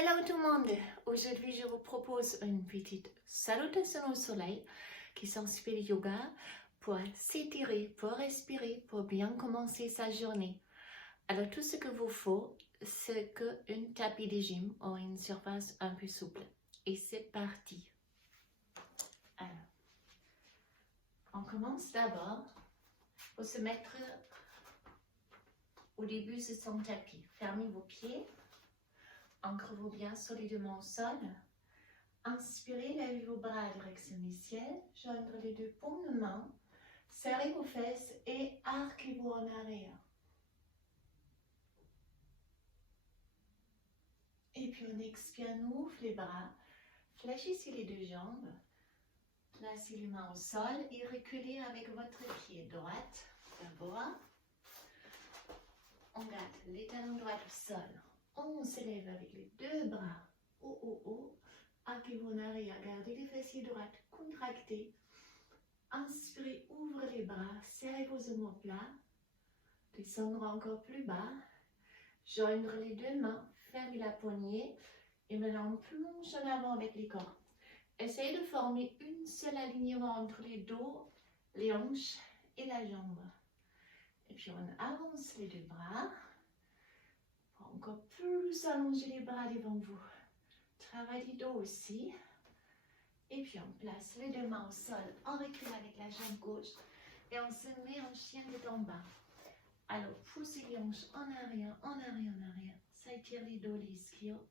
Hello tout le monde! Aujourd'hui, je vous propose une petite salutation au soleil qui s'inspire du yoga pour s'étirer, pour respirer, pour bien commencer sa journée. Alors, tout ce que vous faut, c'est qu'un tapis de gym ou une surface un peu souple. Et c'est parti! Alors, on commence d'abord pour se mettre au début de son tapis. Fermez vos pieds. Ancrez-vous bien solidement au sol. Inspirez, levez vos bras à direction du ciel. Joindre les deux paumes de main. Serrez vos fesses et arquez-vous en arrière. Et puis on expire, on ouvre les bras. Fléchissez les deux jambes. Placez les mains au sol et reculez avec votre pied droit. D'abord, on garde les talons droits au sol. On se lève avec les deux bras haut. Arquez-vous en arrière, gardez les fessiers droits contractés. Inspirez, ouvrez les bras, serrez vos omoplates. Descendre encore plus bas. Joindre les deux mains, fermez la poignée. Et maintenant, on plonge en avant avec les corps. Essayez de former une seule alignement entre les dos, les hanches et la jambe. Et puis on avance les deux bras. Pour encore plus allonger les bras devant vous. Travail du dos aussi. Et puis on place les deux mains au sol. On recule avec la jambe gauche. Et on se met en chien de en bas. Alors poussez les hanches en arrière. Ça étire les dos, les ischios.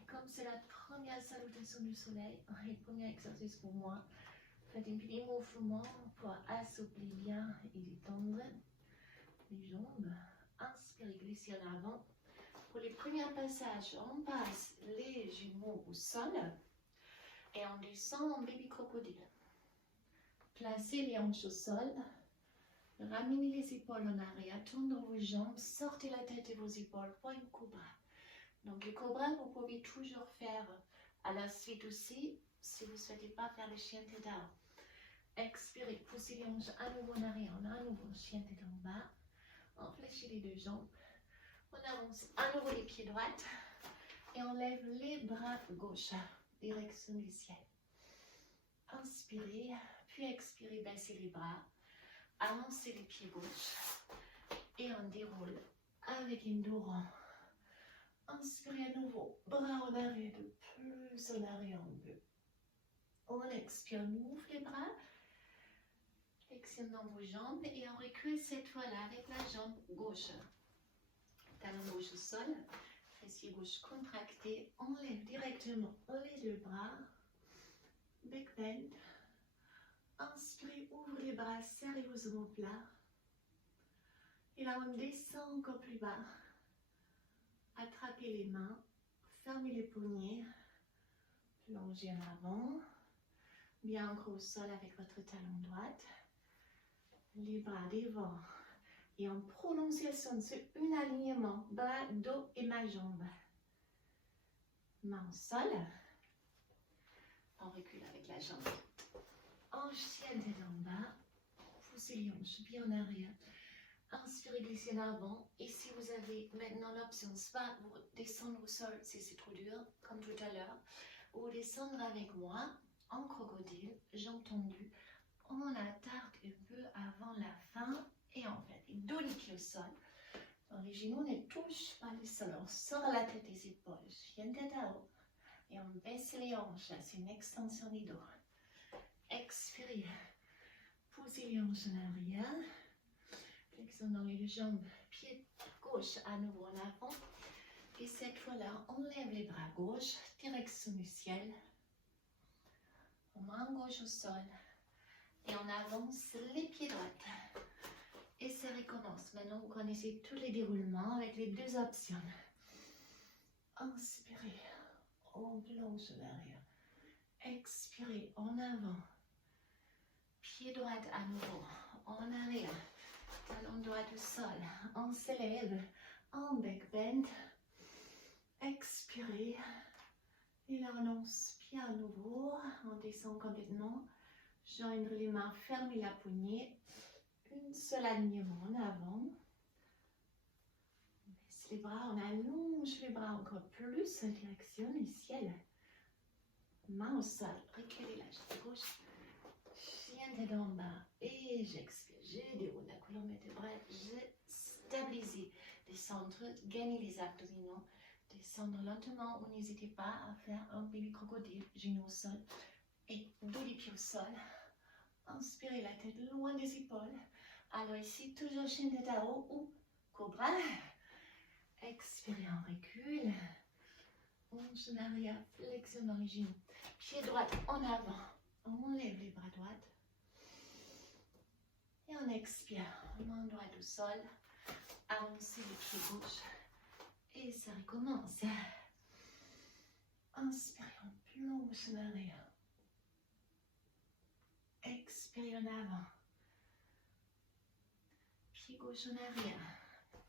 Et comme c'est la première salutation du soleil, et le premier exercice pour moi, faites un petit mouvement pour assouplir bien et détendre les jambes. Inspirez, glissez en avant. Pour les premiers passages, on passe les genoux au sol et on descend en baby crocodile. Placez les hanches au sol, ramenez les épaules en arrière, tournez vos jambes, sortez la tête et vos épaules pour une cobra. Donc le cobra, vous pouvez toujours faire à la suite aussi, si vous ne souhaitez pas faire le chien tête en haut. Expirez, poussez les hanches à nouveau en arrière, à nouveau chien tête en bas. On fléchit les deux jambes. On avance à nouveau les pieds droits et on lève les bras gauche, direction du ciel. Inspirez, puis expirez, baissez les bras, avancez les pieds gauche et on déroule avec un dos rond. Inspirez à nouveau, bras en arrière, de plus en arrière un peu. On expire, on ouvre les bras, flexionnons vos jambes et on recule cette fois-là avec la jambe gauche. Talon gauche au sol, fessier gauche contracté, on lève directement les deux bras, back bend, inspirez, ouvrez les bras, serrez vos omoplates, et là on descend encore plus bas, attrapez les mains, fermez les poignets, plongez en avant, bien ancré au sol avec votre talon droit, les bras devant. Et en prononciation, c'est un alignement, bras, dos et ma jambe. Main au sol. On recule avec la jambe. En chien tête en bas. Poussez les hanches bien en arrière. Inspirez, glissez en avant. Et si vous avez maintenant l'option, soit vous descendre au sol si c'est trop dur, comme tout à l'heure, ou descendre avec moi en crocodile, jambes tendues. On attarde un peu avant la fin. Et en fait, dos les pieds au sol. Les genoux ne touchent pas le sol. On sort la tête des épaules. Chien tête à haut. Et on baisse les hanches. C'est une extension du dos. Expirez. Poussez les hanches en arrière. Flexionnons les jambes. Pied gauche à nouveau en avant. Et cette fois-là, on lève les bras gauche. Direction du ciel. Main gauche au sol. Et on avance les pieds droits. Et ça recommence. Maintenant, vous connaissez tous les déroulements avec les deux options. Inspirez, on plonge en arrière. Expirez, en avant. Pied droit à nouveau, en arrière. Talon droit au sol. On se lève, en back bend. Expirez. Et là, on inspire à nouveau. On descend complètement. Joindre les mains, fermez la poignée. Une seule alignement en avant. Baisse baisse les bras, on allonge les bras encore plus en direction du ciel. Main au sol, reculez la jambe gauche. Chien tête en bas. Et j'expire. Je déroule la colonne vertébrale. Je stabilise. Descendre, gagner les abdominaux. Descendre lentement. Ou n'hésitez pas à faire un bébé crocodile. Genoux au sol. Et dos les pieds au sol. Inspirez la tête loin des épaules. Alors ici, toujours chien tête à haut ou cobra. Expirez, on recule. Hanche en arrière, flexion dans les genoux. Pied droit en avant. On lève les bras droits. Et on expire. Main droite au sol. Avancez les pieds gauche. Et ça recommence. Inspirez, on plonge en arrière. Expirez en avant. Pied gauche en arrière.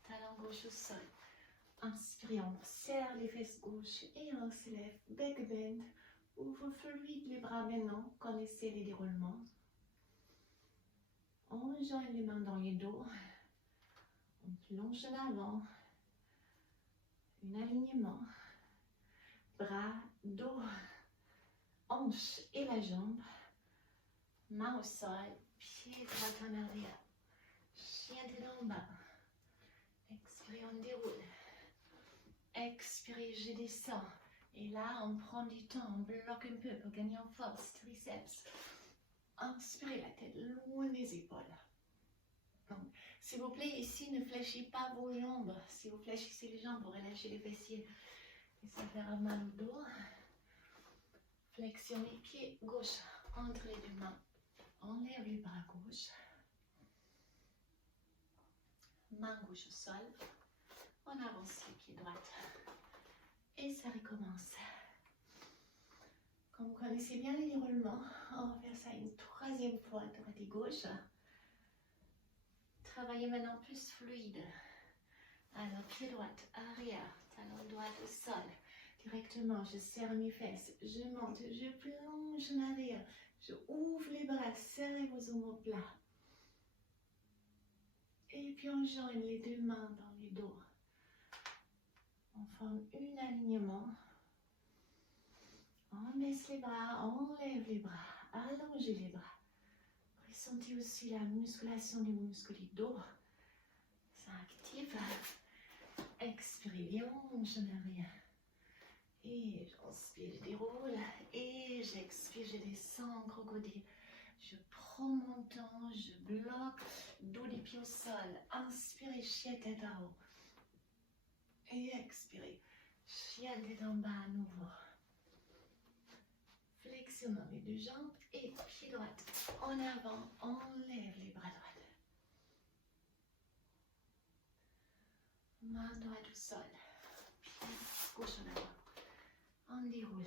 Talon gauche au sol. Inspirez, on serre les fesses gauches et on se lève. Bec bend. Ouvre fluide les bras maintenant. Connaissez les déroulements. On joint les mains dans les dos. On plonge en avant. Un alignement. Bras, dos, hanche et la jambe. Main au sol. Pied droit en arrière. Chien tête en bas. Expirez, on déroule. Expirez, je descends. Et là, on prend du temps, on bloque un peu pour gagner en force, triceps. Inspirez la tête loin des épaules. Donc, s'il vous plaît, ici, ne fléchissez pas vos jambes. Si vous fléchissez les jambes, vous relâchez les fessiers. Et ça fera mal au dos. Flexionnez pied gauche entre les deux mains. Enlève les bras gauche. Main gauche au sol. On avance les pieds droits. Et ça recommence. Comme vous connaissez bien les déroulements, on va faire ça une troisième fois, droite et gauche. Travaillez maintenant plus fluide. Alors, pied droit, arrière, talon droit au sol. Directement, je serre mes fesses, je monte, je plonge en arrière. Je ouvre les bras, serrez vos omoplates. Et puis on joigne les deux mains dans les dos. On forme un alignement. On baisse les bras, on lève les bras, allongez les bras. Ressentez aussi la musculation du muscle du dos. Ça active. Expirez, hanche en arrière. Et j'inspire, je déroule. Et j'expire, je descends, crocodile. Je prends mon temps, je bloque. Dos des pieds au sol. Inspirez, chien tête en haut. Et expirez, chien tête en bas à nouveau. Flexionnons les deux jambes et pied droit en avant, on lève les bras droits. Main droite au sol, pied gauche en avant. On déroule.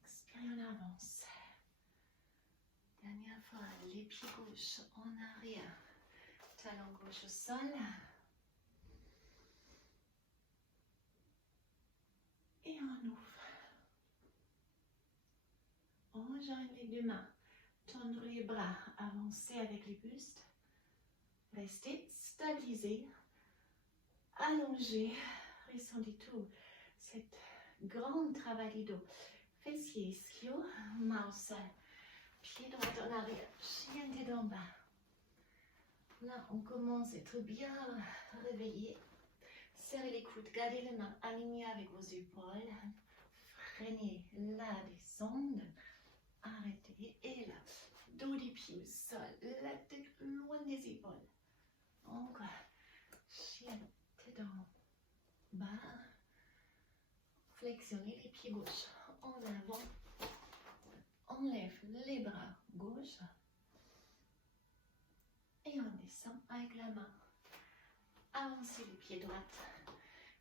Expirez, on avance. Dernière fois, les pieds gauche en arrière. Talon gauche au sol. Et on ouvre. On joint les deux mains. Tendre les bras. Avancez avec les bustes. Restez stabilisés. Allongez. Ressentez tout. Cet grand travail du dos. Fessiers, ischio, main au sol. Pied droit en arrière. Chien tête en bas. Là, on commence à être bien réveillé. Serrez les coudes, gardez les mains alignées avec vos épaules. Freinez la descente. Arrêtez. Et là, dos des pieds au sol. La tête loin des épaules. Encore. Chien tête en bas. Flexionner les pieds gauche en avant. On lève les bras gauche. Et on descend avec la main. Avancez les pieds droits.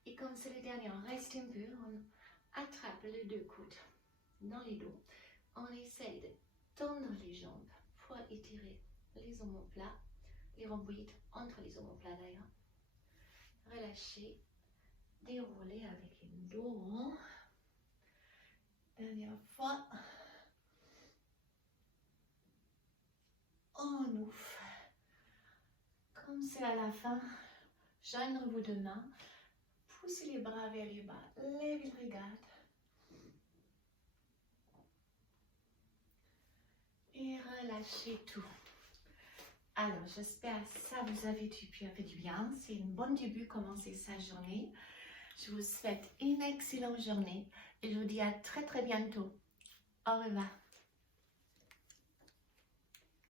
Et comme c'est le dernier, on reste un peu. On attrape les deux coudes dans les dos. On essaye de tendre les jambes pour étirer les omoplats, les rhomboïdes entre les omoplats d'ailleurs. Relâchez, déroulez avec le dos. Dernière fois. On ouvre. Comme c'est à la fin, joignez vos deux mains. Poussez les bras vers les bas. Lèvez le regard. Et relâchez tout. Alors, j'espère que ça vous a fait du bien. C'est un bon début, commencer sa journée. Je vous souhaite une excellente journée et je vous dis à très bientôt. Au revoir.